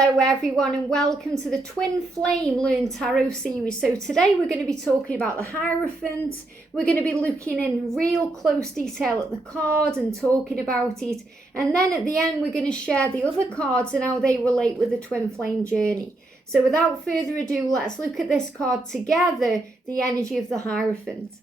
Hello everyone and welcome to the Twin Flame Learn Tarot series. So today we're going to be talking about the Hierophant. We're going to be looking in real close detail at the card and talking about it. And then at the end we're going to share the other cards and how they relate with the Twin Flame journey. So without further ado, let's look at this card together, the energy of the Hierophant.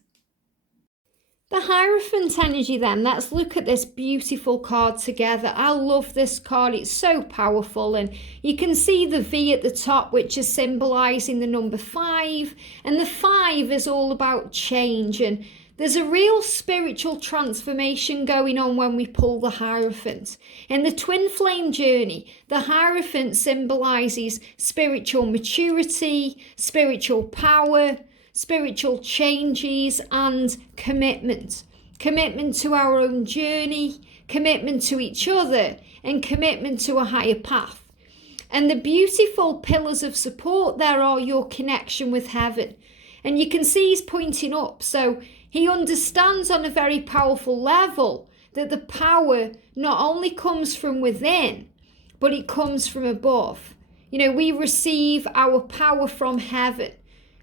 The Hierophant energy then, let's look at this beautiful card together. I love this card, it's so powerful, and you can see the V at the top, which is symbolising the number 5, and the 5 is all about change, and there's a real spiritual transformation going on when we pull the Hierophant. In the Twin Flame journey, the Hierophant symbolises spiritual maturity, spiritual power, spiritual changes and commitment. Commitment to our own journey, commitment to each other, and commitment to a higher path. And the beautiful pillars of support there are your connection with heaven. And you can see he's pointing up. So he understands on a very powerful level that the power not only comes from within, but it comes from above. You know, we receive our power from heaven.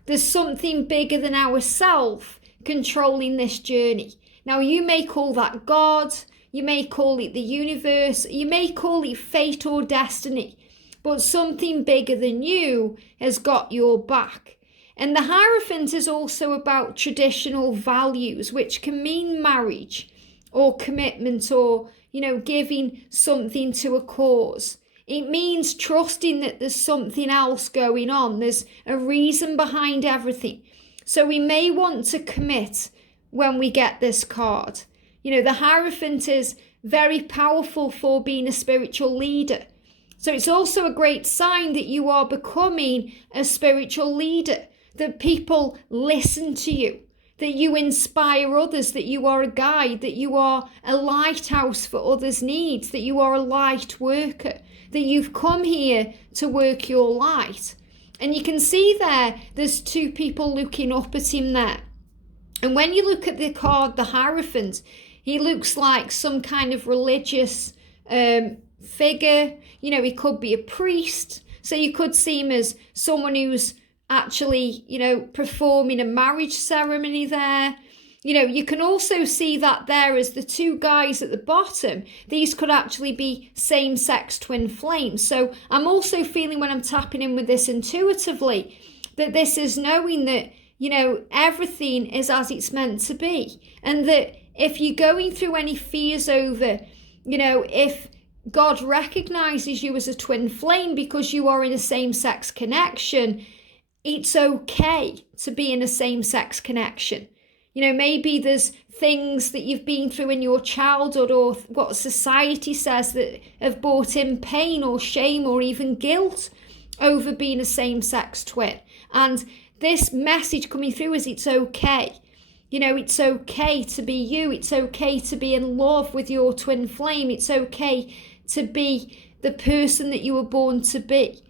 There's something bigger than ourselves controlling this journey. Now, you may call that God, you may call it the universe, you may call it fate or destiny, but something bigger than you has got your back. And the Hierophant is also about traditional values, which can mean marriage or commitment or, giving something to a cause. It means trusting that there's something else going on. There's a reason behind everything. So we may want to commit when we get this card. The Hierophant is very powerful for being a spiritual leader. So it's also a great sign that you are becoming a spiritual leader, that people listen to you, that you inspire others, that you are a guide, that you are a lighthouse for others' needs, that you are a light worker, that you've come here to work your light. And you can see there's two people looking up at him there. And when you look at the card, the Hierophant, he looks like some kind of religious figure. He could be a priest. So you could see him as someone who's actually, performing a marriage ceremony there. You can also see that there as the two guys at the bottom. These could actually be same-sex twin flames. So I'm also feeling when I'm tapping in with this intuitively that this is knowing that, everything is as it's meant to be. And that if you're going through any fears over, if God recognizes you as a twin flame because you are in a same-sex connection, it's okay to be in a same-sex connection. Maybe there's things that you've been through in your childhood or what society says that have brought in pain or shame or even guilt over being a same-sex twin. And this message coming through is it's okay. It's okay to be you. It's okay to be in love with your twin flame. It's okay to be the person that you were born to be.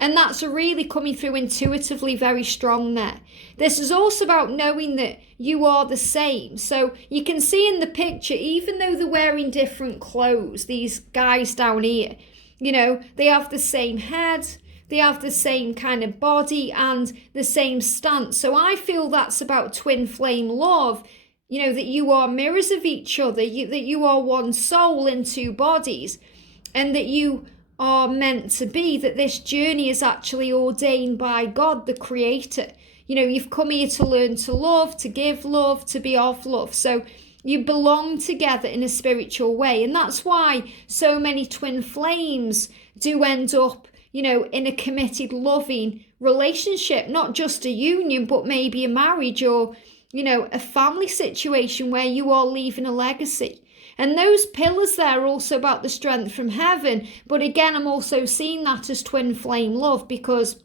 And that's really coming through intuitively very strong there. This is also about knowing that you are the same. So you can see in the picture, even though they're wearing different clothes, these guys down here, they have the same head, they have the same kind of body and the same stance. So I feel that's about twin flame love, that you are mirrors of each other, that you are one soul in two bodies, and that you are meant to be, that this journey is actually ordained by God, the creator. You've come here to learn to love, to give love, to be of love. So you belong together in a spiritual way. And that's why so many twin flames do end up, in a committed, loving relationship, not just a union, but maybe a marriage or, a family situation where you are leaving a legacy. And those pillars there are also about the strength from heaven. But again, I'm also seeing that as twin flame love, because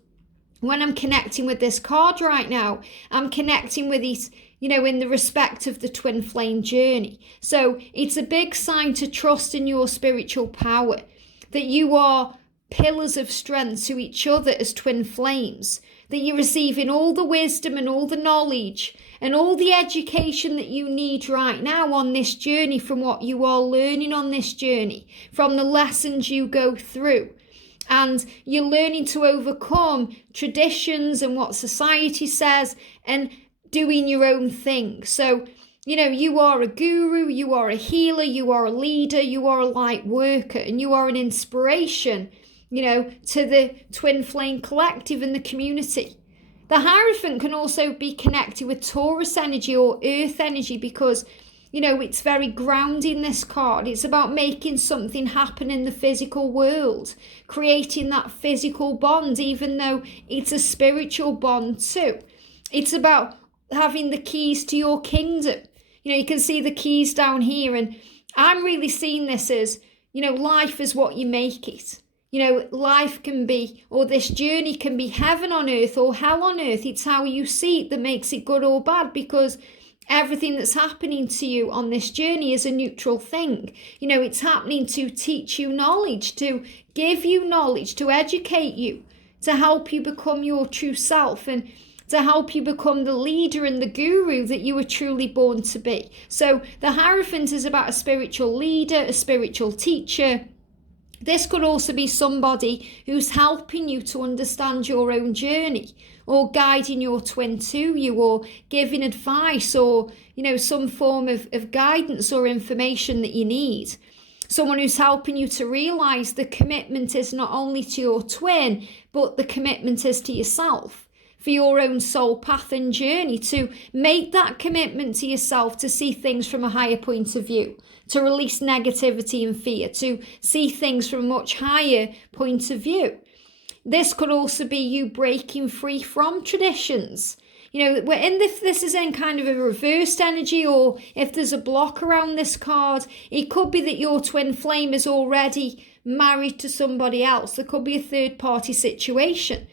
when I'm connecting with this card right now, I'm connecting with it, in the respect of the twin flame journey. So it's a big sign to trust in your spiritual power, that you are pillars of strength to each other as twin flames, that you're receiving all the wisdom and all the knowledge and all the education that you need right now on this journey, from what you are learning on this journey, from the lessons you go through. and you're learning to overcome traditions and what society says and doing your own thing. So, you are a guru, you are a healer, you are a leader, you are a light worker, and you are an inspiration, to the Twin Flame Collective and the community. The Hierophant can also be connected with Taurus energy or earth energy because, it's very grounding, this card. It's about making something happen in the physical world, creating that physical bond, even though it's a spiritual bond too. It's about having the keys to your kingdom. You can see the keys down here, and I'm really seeing this as, life is what you make it. Life can be, or this journey can be heaven on earth or hell on earth. It's how you see it that makes it good or bad, because everything that's happening to you on this journey is a neutral thing. It's happening to teach you knowledge, to give you knowledge, to educate you, to help you become your true self, and to help you become the leader and the guru that you were truly born to be. So the Hierophant is about a spiritual leader, a spiritual teacher. This could also be somebody who's helping you to understand your own journey, or guiding your twin to you, or giving advice, or, some form of guidance or information that you need. Someone who's helping you to realise the commitment is not only to your twin, but the commitment is to yourself, for your own soul path and journey, to make that commitment to yourself, to see things from a higher point of view, to release negativity and fear, to see things from a much higher point of view. This could also be you breaking free from traditions. We're in this is in kind of a reversed energy, or if there's a block around this card, it could be that your twin flame is already married to somebody else. There could be a third party situation,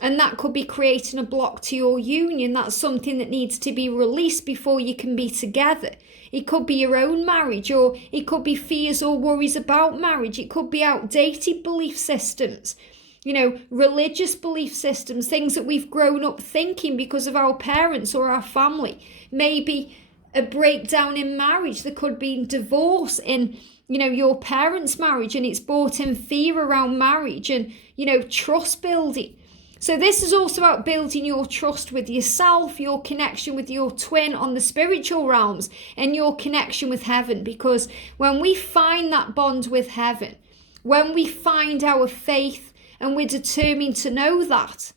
and that could be creating a block to your union. That's something that needs to be released before you can be together. It could be your own marriage, or it could be fears or worries about marriage. It could be outdated belief systems, religious belief systems, things that we've grown up thinking because of our parents or our family. Maybe a breakdown in marriage. There could be divorce in, your parents' marriage, and it's brought in fear around marriage and, trust building. So this is also about building your trust with yourself, your connection with your twin on the spiritual realms, and your connection with heaven. Because when we find that bond with heaven, when we find our faith and we're determined to know that,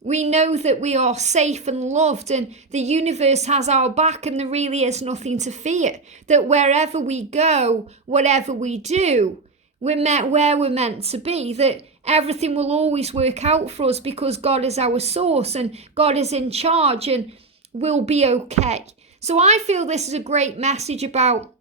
we know that we are safe and loved, and the universe has our back, and there really is nothing to fear. That wherever we go, whatever we do, we're met where we're meant to be. That everything will always work out for us because God is our source and God is in charge, and we'll be okay. So I feel this is a great message about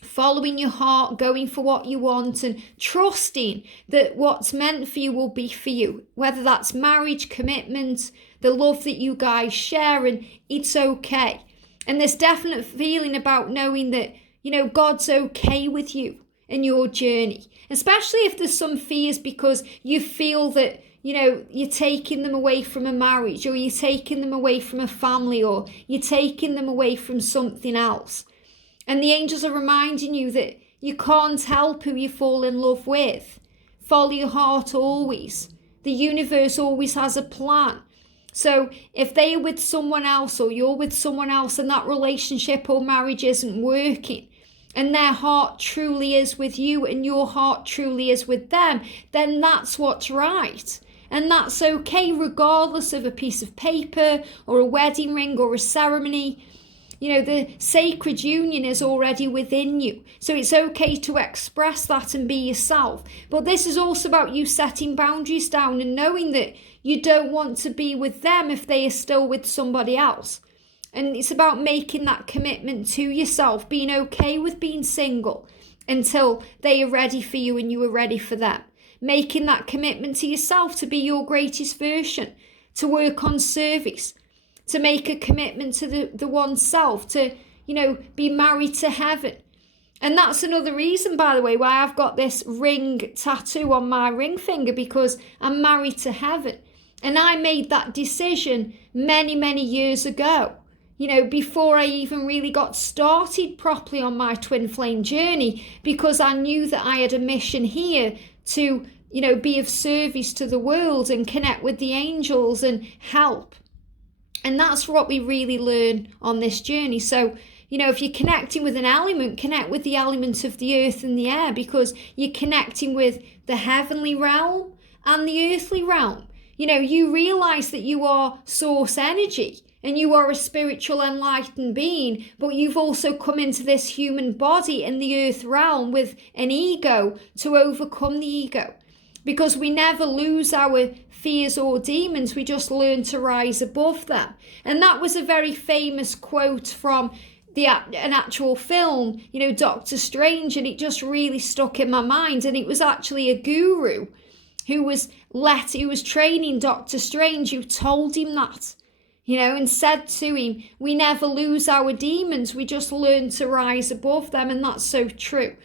following your heart, going for what you want, and trusting that what's meant for you will be for you, whether that's marriage, commitment, the love that you guys share, and it's okay. And there's definite feeling about knowing that, God's okay with you and your journey, especially if there's some fears because you feel that, you're taking them away from a marriage, or you're taking them away from a family, or you're taking them away from something else. And the angels are reminding you that you can't help who you fall in love with. Follow your heart always. The universe always has a plan. So if they are with someone else, or you're with someone else, and that relationship or marriage isn't working, and their heart truly is with you and your heart truly is with them, then that's what's right. And that's okay, regardless of a piece of paper or a wedding ring or a ceremony. The sacred union is already within you. So it's okay to express that and be yourself. But this is also about you setting boundaries down and knowing that you don't want to be with them if they are still with somebody else. And it's about making that commitment to yourself, being okay with being single until they are ready for you and you are ready for them. Making that commitment to yourself to be your greatest version, to work on service, to make a commitment to the oneself, to, be married to heaven. And that's another reason, by the way, why I've got this ring tattoo on my ring finger, because I'm married to heaven. And I made that decision many, many years ago, before I even really got started properly on my twin flame journey, because I knew that I had a mission here to, be of service to the world and connect with the angels and help. And that's what we really learn on this journey. So, if you're connecting with an element, connect with the element of the earth and the air, because you're connecting with the heavenly realm and the earthly realm. You realize that you are source energy and you are a spiritual enlightened being, but you've also come into this human body in the earth realm with an ego to overcome the ego. Because we never lose our fears or demons, we just learn to rise above them. And that was a very famous quote from an actual film, Doctor Strange, and it just really stuck in my mind. And it was actually a guru who was training Doctor Strange, who told him that, and said to him, we never lose our demons, we just learn to rise above them. And that's so true.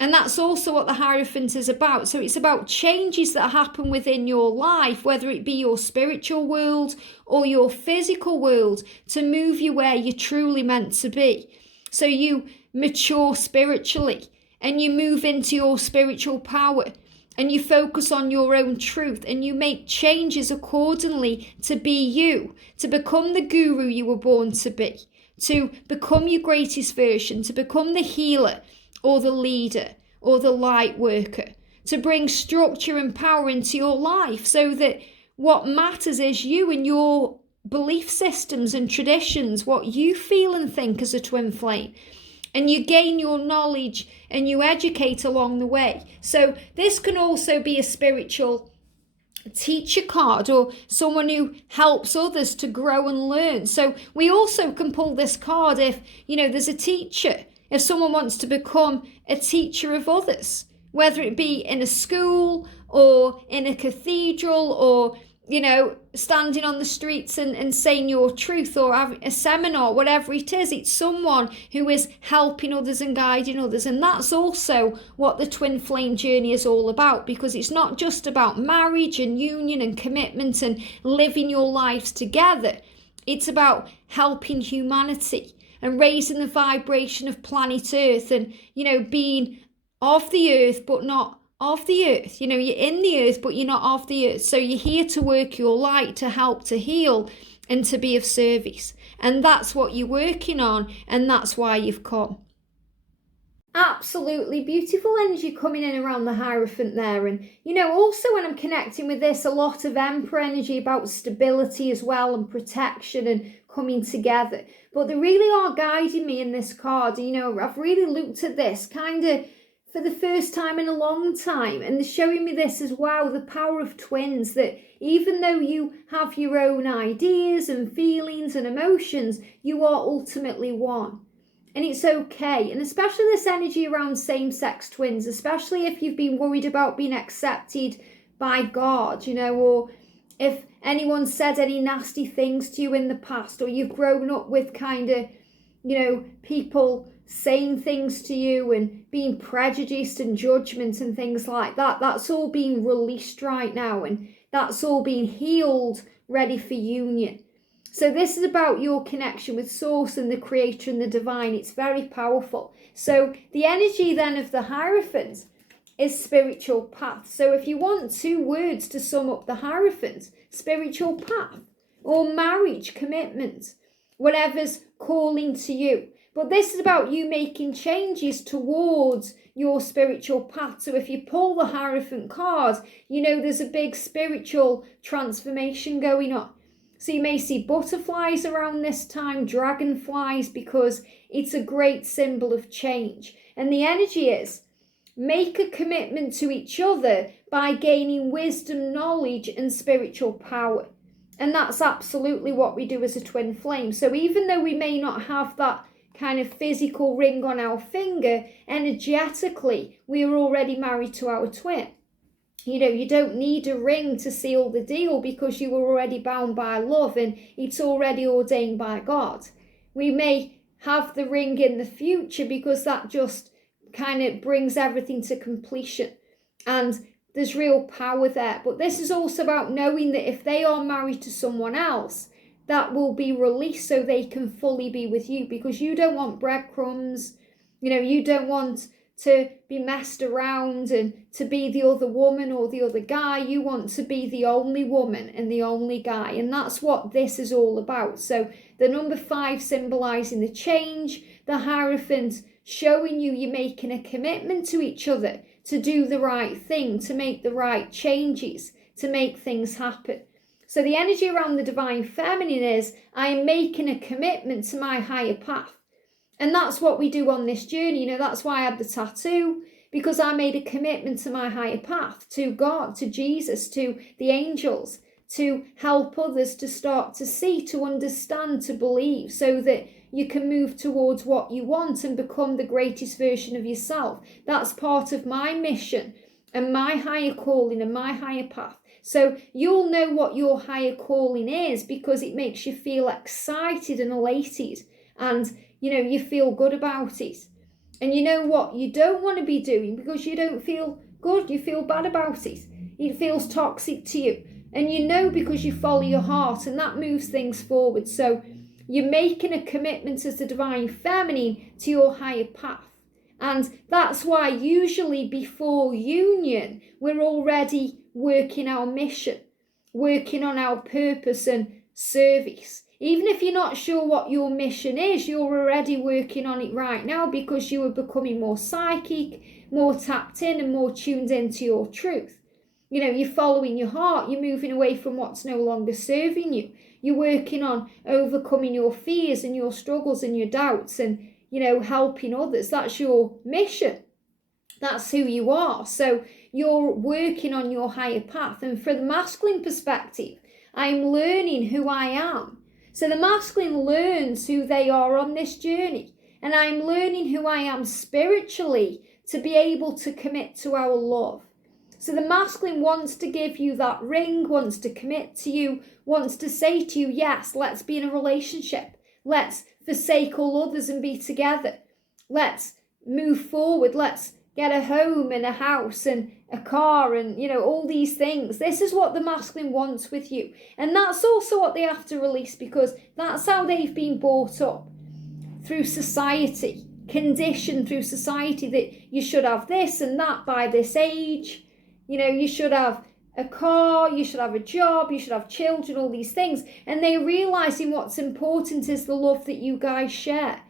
And that's also what the Hierophant is about. So it's about changes that happen within your life, whether it be your spiritual world or your physical world, to move you where you're truly meant to be. So you mature spiritually and you move into your spiritual power and you focus on your own truth and you make changes accordingly to be you, to become the guru you were born to become your greatest version, to become the healer, or the leader, or the light worker, to bring structure and power into your life so that what matters is you and your belief systems and traditions, what you feel and think as a twin flame. And you gain your knowledge and you educate along the way. So this can also be a spiritual teacher card or someone who helps others to grow and learn. So we also can pull this card if, there's a teacher. If someone wants to become a teacher of others, whether it be in a school or in a cathedral or, standing on the streets and saying your truth, or having a seminar, whatever it is, it's someone who is helping others and guiding others. And that's also what the twin flame journey is all about, because it's not just about marriage and union and commitment and living your lives together. It's about helping humanity and raising the vibration of planet Earth and, being of the earth but not of the earth. You're in the earth but you're not of the earth. So you're here to work your light, to help, to heal and to be of service. And that's what you're working on, and that's why you've come. Absolutely beautiful energy coming in around the Hierophant there. And, also when I'm connecting with this, a lot of Emperor energy about stability as well and protection and coming together. But they really are guiding me in this card. I've really looked at this kind of for the first time in a long time, and they're showing me this as wow, the power of twins, that even though you have your own ideas and feelings and emotions, you are ultimately one. And it's okay. And especially this energy around same-sex twins, especially if you've been worried about being accepted by God, or if anyone said any nasty things to you in the past, or you've grown up with kind of, people saying things to you and being prejudiced and judgment and things like that. That's all being released right now, and that's all being healed, ready for union. So this is about your connection with Source and the Creator and the Divine. It's very powerful. So the energy then of the Hierophant is spiritual path. So if you want two words to sum up the Hierophant, spiritual path or marriage, commitment, whatever's calling to you. But this is about you making changes towards your spiritual path. So if you pull the Hierophant card, there's a big spiritual transformation going on. So you may see butterflies around this time, dragonflies, because it's a great symbol of change. And the energy is, make a commitment to each other by gaining wisdom, knowledge, and spiritual power. And that's absolutely what we do as a twin flame. So even though we may not have that kind of physical ring on our finger, energetically, we are already married to our twin. You don't need a ring to seal the deal, because you were already bound by love and it's already ordained by God. We may have the ring in the future because that just kind of brings everything to completion and there's real power there. But this is also about knowing that if they are married to someone else, that will be released so they can fully be with you, because you don't want breadcrumbs. You don't want to be messed around and to be the other woman or the other guy. You want to be the only woman and the only guy. And that's what this is all about. So the number 5 symbolizing the change, the Hierophant showing you're making a commitment to each other to do the right thing, to make the right changes, to make things happen. So the energy around the divine feminine is, I am making a commitment to my higher path. And that's what we do on this journey. That's why I had the tattoo, because I made a commitment to my higher path, to God, to Jesus, to the angels, to help others to start to see, to understand, to believe, so that you can move towards what you want and become the greatest version of yourself. That's part of my mission and my higher calling and my higher path. So you'll know what your higher calling is because it makes you feel excited and elated, and you feel good about it. And you know what you don't want to be doing because you don't feel good, you feel bad about it. It feels toxic to you. And because you follow your heart, and that moves things forward. So you're making a commitment as the divine feminine to your higher path. And that's why usually before union, we're already working our mission, working on our purpose and service. Even if you're not sure what your mission is, you're already working on it right now because you are becoming more psychic, more tapped in and more tuned into your truth. You're following your heart, you're moving away from what's no longer serving you. You're working on overcoming your fears and your struggles and your doubts and, helping others. That's your mission. That's who you are. So you're working on your higher path. And from the masculine perspective, I'm learning who I am. So the masculine learns who they are on this journey. And I'm learning who I am spiritually to be able to commit to our love. So the masculine wants to give you that ring, wants to commit to you, wants to say to you, yes, let's be in a relationship. Let's forsake all others and be together. Let's move forward. Let's get a home and a house and a car and, all these things. This is what the masculine wants with you. And that's also what they have to release because that's how they've been brought up through society, conditioned through society that you should have this and that by this age. You should have a car, you should have a job, you should have children, all these things. And they're realizing what's important is the love that you guys share.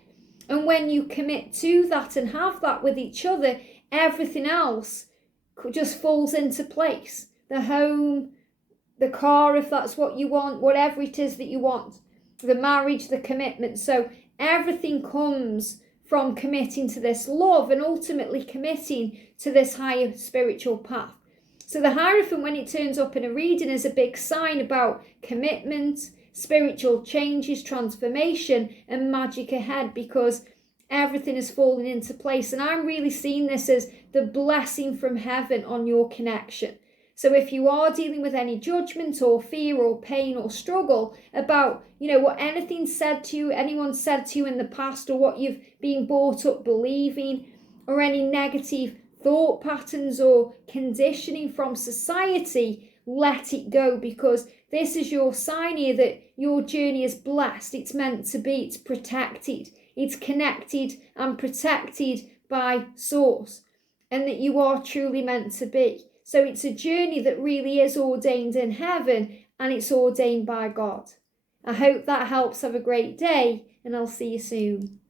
And when you commit to that and have that with each other, everything else just falls into place. The home, the car, if that's what you want, whatever it is that you want, the marriage, the commitment. So everything comes from committing to this love and ultimately committing to this higher spiritual path. So the Hierophant, when it turns up in a reading, is a big sign about commitment, spiritual changes, transformation, and magic ahead because everything is falling into place. And I'm really seeing this as the blessing from heaven on your connection. So if you are dealing with any judgment or fear or pain or struggle about, what anything said to you, anyone said to you in the past, or what you've been brought up believing, or any negative thought patterns or conditioning from society, let it go because this is your sign here that your journey is blessed. It's meant to be. It's protected. It's connected and protected by Source, and that you are truly meant to be. So it's a journey that really is ordained in heaven and it's ordained by God. I hope that helps. Have a great day and I'll see you soon.